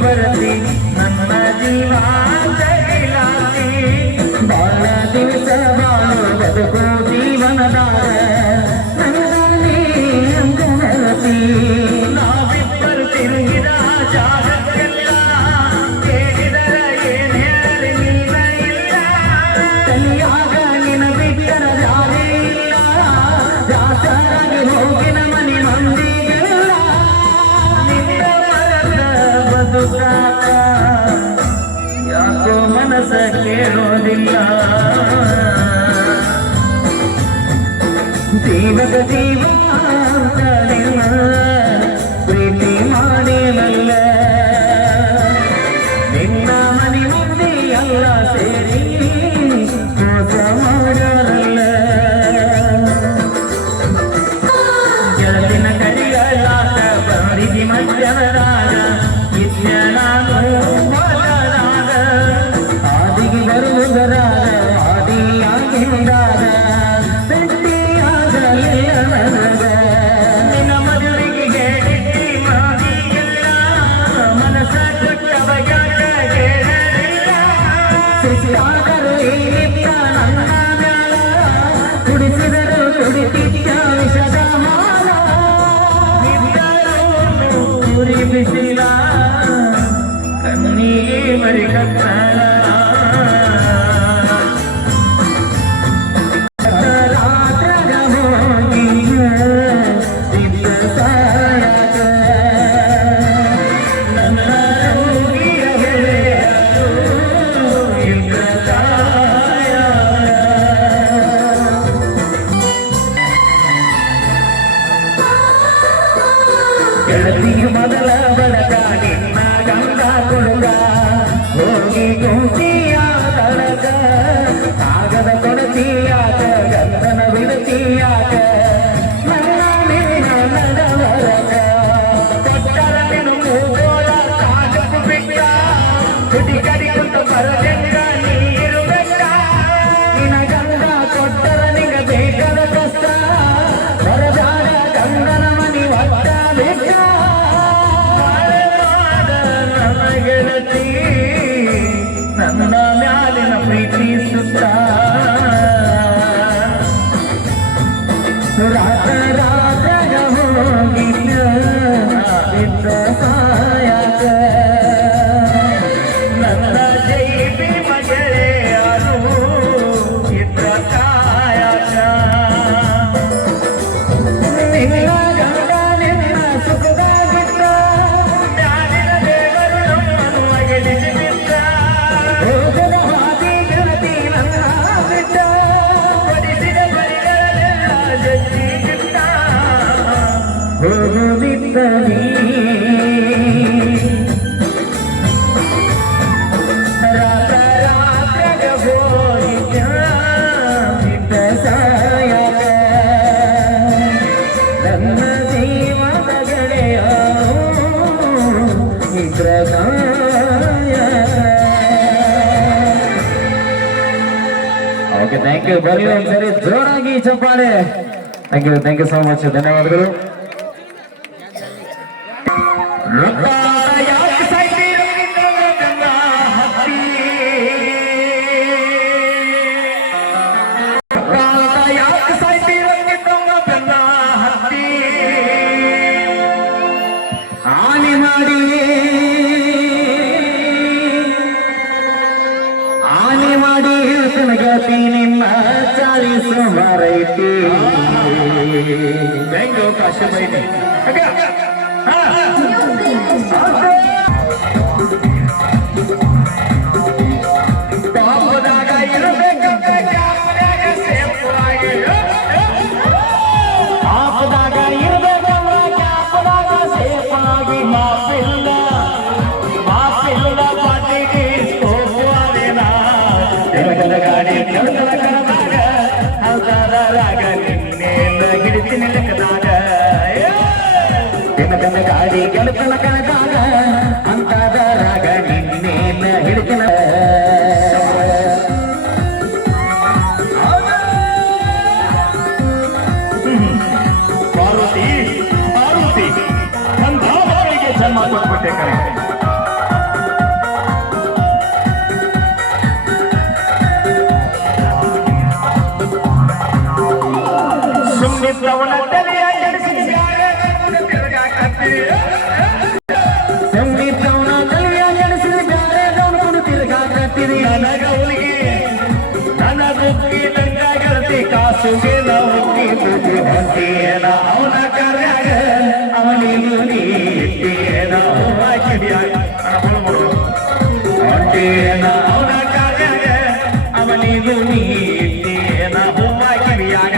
ಬರತಿ ನನ್ನ ಜೀವ ಜಗಿಲಾತಿ ಬಾಳ ದಿವಸ ಬಾಳು ಬದುಕು ಜೀವನದಾರ ಅಂಗನತಿ ನಾವಿಬ್ಬರು ತಿರುಗಿದ ಜಾಗಕ್ಕೆಲ್ಲ ಕೇಳಿದರ ಏನ್ ಹೇಳಿ ನೀನ ಇಲ್ಲ ತಲಿಯಾಗ ನಿನ ಬಿಟ್ಟರ ಜಾರಿ ಇಲ್ಲ ಜಾಸರಾಗಿ ಹೋಗಿನ ಮನೆ ಮಂದಿಗೆಲ್ಲ ನಿನ್ನ ಮರದ ಬದುಕಾಕ ಯಾಕೋ ಮನಸ್ಸ ಕೇಳೋದಿಲ್ಲ ಜೀವದ ಜೀವ ಪ್ರೀತಿ ಮಾಡಿನಲ್ಲ ನಿನ್ನ ಮನೆ ಮಂದಿ ಎಲ್ಲ ಸೇರಿ ಮೋಸ ಮಾಡರಲ್ಲ ಗೆಳತಿನ ಕಡಿಯಲಾಟ ಬರಿಗಿ ಮಧ್ಯರಾಗ ಇದ್ಯ ನಾನು ಮಗನಾಗ ಆದಿಗೆ ಬರುವುದರಾಗ ಆದಿಯಾಗಿಂದಾಗ ನಿನ್ನ ಮದುವೆಗೆ ಹೇಳಿದ್ದಿ ಮಾದಿಲ್ಲ ಮನಸ್ಸ ಕೊಟ್ಟ ಬಗೆಯಾಗ ಕೇಳಲಿಲ್ಲ ಶಿಷ್ಟಾದರು ಏನಿತ್ತ ನನ್ನ ಮ್ಯಾಲ ಕುಡಿಸಿದರು ಕುಡಿತಿದ್ದ ವಿಷದ ಮಾಲ ನಿದ್ದಳು ಉರಿ ಬಿಸಿಲ ಕಣ್ಣಿಗೆ ಮರಿ ಕತ್ತಲ ಗೆಳತಿಗೆ ಮೊದಲ ಬಡಕ ನಿನ್ನ ಗಂಧ ಕೊಡುಗ ಹೋಗಿ ಕುಂತಿಯ ತಳಗ ಆಗದ ಕೊಡತಿಯಾಕ ಗಂಧನ ಬಿಡತಿಯಾಕ ನನ್ನ ನಿನ್ನ ನಡವರಕ ಕೊಟ್ಟರ ನಿನ್ನ ಮೂಗೋಳ ಕಾಜು ಬಿಟ್ಟ ಕುಟಿ ಕಡಿಕೊಂಡು ಬರದೆಂಗ ನೀರು ಬೆಟ್ಟ ನಿನ್ನ ಗಂಧ ಕೊಟ್ಟರ ನಿಂಗ ಬೇಕಾದ ಕಷ್ಟ ಬರದಾಡ ಗಂಧನ ಮನಿ ಒಟ್ಟ ಬಿಟ್ಟ ಗೆಳತಿ ನನ್ನ ಮ್ಯಾಲಿನ ಪ್ರೀತಿ ಸುತ್ತ ರಾತ ರಾತ್ರಾಗ ಹೋಗಿದ್ದ ಸಾಯಕ ನನ್ನ ಜೈಬಿ ಮಗಳೇ ಯಾರು ಇದ್ರ ಕಾಯಕ ನಿನ್ನ ಗಂಡ ನಿನ್ನ ಸುಖದಾಗಿದ್ದ ಮ್ಯಾಲಿನ ದೇವರು ನಮ್ಮನ್ನು ಅಗಲಿಸಿ ಬಿಟ್ಟ ಹೋಗದ ಹಾದಿ ಗೆಳತಿ ನನ್ನ ಬಿಟ್ಟ ಬಡಿಸಿದ ಬರಿಗಳೆಲ್ಲ ಜಜ್ಜಿ ಬಿಟ್ಟ ಹೋಗುದಿದ್ದ ನೀ ರಾತ ರಾತ್ರಾಗ ಹೋಗಿದ್ದ ಬಿಟ್ಟ ಸಾಯಕ ನನ್ನ ಜೀವದ ಗೆಳೆಯ ಇದ್ರ ಓಕೆ ಥ್ಯಾಂಕ್ ಯು ಬರೀ ಒಂದ್ಸರಿ ಜೋರಾಗಿ ಚಪ್ಪಾಳೆ ಥ್ಯಾಂಕ್ ಯು ಸೋ ಮಚ್ ಧನ್ಯವಾದಗಳು ಆನೆ ಮಾಡಿ ಗತಿ ನಿಮ್ಮ ಚಾಳಿಸು ಮರೈತಿ ಥ್ಯಾಂಕ್ ಯು ಕಾಶಿಬೈನಿ ಪಾಪದಾಗ ಇರಬೇಕಂತ ಕ್ಯಾಪ್ನ್ಯಾಗ ಸೇಫ್ ಆಗಿ ಪಾಪದಾಗ ಇರಬೇಕಂತ ಕ್ಯಾಪ್ನ್ಯಾಗ ಸೇಫ್ ಆಗಿ ಮಾಪಿಲ್ಲ ಪಾಟಿಗೆ ಸ್ಕೋಪು ಅದೇನ ಜಗದ ಗಾಡಿ ಕೆಳಗದ ಕರದಾಗ ಹಲ್ದಾರ ರಾಗ ನಿನ್ನೆಲ್ಲ ಹಿಡಿತೀನಿ ಲೆಕ್ಕದಾಗ ದಿನಗಂದ ಗಾಡಿ ಗೆಳತನ ಕಣದಾಗ ಅಂತದ ರಾಗ ನಿನ್ನೇನ ಹಿಡಿತನ ಪಾರ್ವತಿ ಪಾರ್ವತಿ ಅಂಥ ಬಾಳಿಗೆ ಜನ್ಮ ಕೊಟ್ಬಿಟ್ಟೆ ಕರೆ ಸುಮ್ಮಿದ್ದವನ ತಲೆಯ ಎಡಿಸಿದ್ದಾರೆ ಸಂಗೀತವನ ತಲೆಯ ಎಣಿಸಿದ ಬ್ಯಾರೆ ಗೌನು ತಿರುಗಾಕತ್ತೀರಿ ನನಗವನಿಗೆ ನನ್ನ ಬುದ್ಧಿ ನನ್ನ ಗೆಳತಿ ಕಾಸುಗೆ ನಾವು ಹೊಂಟಿಯೇನ ಅವನ ಕಾರ್ಯಾಗ ಅವನಿಗೂ ನೀತಿಯೇನ ಕಿವಿಯಾಗ ಹೊಂಟಿಯೇನ ಅವನ ಕಾರ್ಯಾಗ ಅವನಿಗೂ ನೀತಿಯೇನ ಹೂವ ಕಿವಿಯಾಗ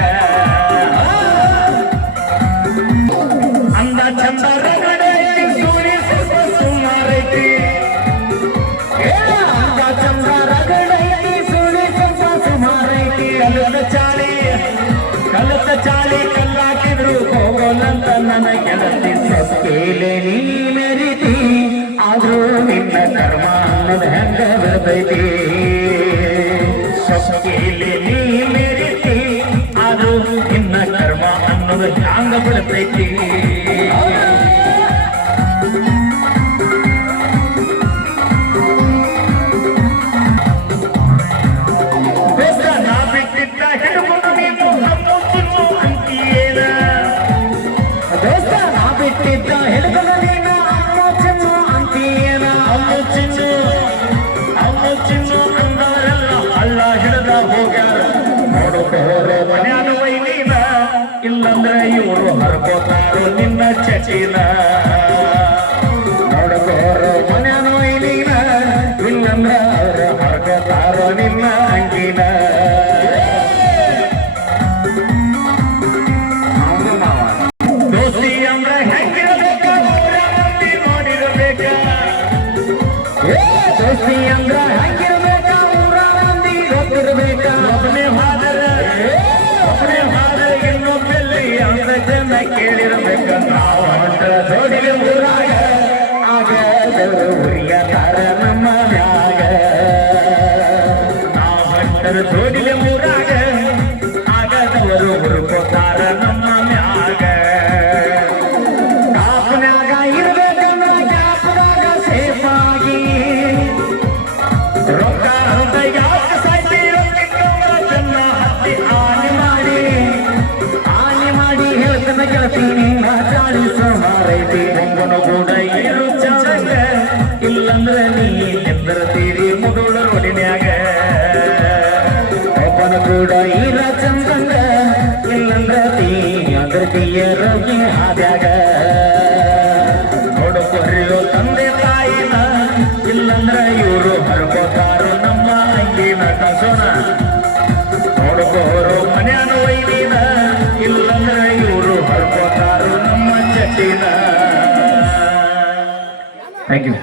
ಅಂದ ಚಂದ ರಗಡೆ ಸೂರಿ ಸ್ವಲ್ಪ ಸುಮಾರೈತಿ ಕಲತ ಚಾಳಿ ಕಲ್ಲಾಕಿದ್ರು ಹೋಗೋಲ್ಲಂತ ನನ್ನ ಗೆಳತಿ ಸೊಕ್ಕೇಲೆ ನೀ ಮೆರಿತಿ ಆದ್ರೂ ನಿನ್ನ ಕರ್ಮ ಅನ್ನೋದು ಹೆಂಗ ಬರ್ತೈತಿ ಸೊಕ್ಕೇಲೆ ನೀ ಮೆರಿತಿ ಆದ್ರೂ ನಿನ್ನ ಕರ್ಮ ಅನ್ನೋದು ಹ್ಯಾಂಗ ಬಿಡ್ತೈತಿ ಇಲ್ಲಂದ್ರೆ ಇವರು ಹರ್ಕೋತಾರೋ ನಿನ್ನ ಚಚಿನ ನೋಡ್ಕೋರೋ ಮನ್ಯಾನೋ ಇಲ್ಲಿನ ಇಲ್ಲಂದ್ರ ಅವ್ರು ಹರ್ಕೋತಾರೋ ನಿನ್ನ ಅಂಗಿನ ದೋಸ್ತಿ ಅಂದ್ರ ಹೆಂಗಿರಬೇಕ ನೋಡಿರಬೇಕ ದೋಸ್ತಿ ಅಂದ್ರ ಹೆಂಗಿರಬೇಕ ಊರ ಮಂದಿ ಗೊತ್ತಿರಬೇಕ ಒಬ್ಬನೇ ಹಾದರೆ ಇನ್ನೊಬ್ಬೆಲ್ಲಿ ಅಂದ ಜನ ಕೇಳಿರ್ಬೇಕ ನಾವು ಹೊಂಟರ ಜೋಡಿಗೆ ಊರಾಗ ಆಗ ಉರಿಯತಾರ ನಮ್ಮ ಮ್ಯಾಗ ನಾವು ಹೊಂಟರ ಜೋಡಿಗೆ ಊರಾಗ ಆಗದವರು ಹುರುಕೋತಾರ ನಮ್ಮ ಮ್ಯಾಗ ಕಾಪನ್ಯಾಗ ಇರ್ಬೇಕಂದ್ರ ಗ್ಯಾಪದಾಗ ಸೇಫಾಗಿ ರೊಕ್ಕ ಅಂತ ಯಾಕೆ ಸಾಯ್ತಿ ಜನ ಹತ್ತಿ ಆನೆ ಮಾಡಿ ಹೇಳ್ತನ ಗೆಳತೀನಿ ಚಾಳಿ ಸುಮಾರೈತಿ ಹೊಂಗನ ಕೂಡ ಇರು ಚಂದಂಗ ಇಲ್ಲಂದ್ರೆ ನೀ ನಿಂದಿರ್ತೀರಿ ಮುಗುಳ ರೋಡಿನ್ಯಾಗ ಒಬ್ಬನ ಕೂಡ ಇರ ಚಂದಂಗ ಇಲ್ಲಂದ್ರೆ ನೀ ಅದರ್ತೀಯ ರೋಗಿ ಹಾದ್ಯಾಗ ನೋಡ್ಕೊರಿಯೋ ತಂದೆ ತಾಯಿನ ಇಲ್ಲಂದ್ರೆ ಇವರು ಹರ್ಕೋತಾರೋ ನಮ್ಮ ಅಂಗಿನ ಕಸೋಣ ನೋಡ್ಕೋರು ಮನ್ಯಾನ ವೈದಿನ ಇಲ್ಲಂದ್ರೆ ಇವರು ಹರ್ಕೋತಾರೋ ನಮ್ಮ ಚಟಿನ ಥ್ಯಾಂಕ್ ಯು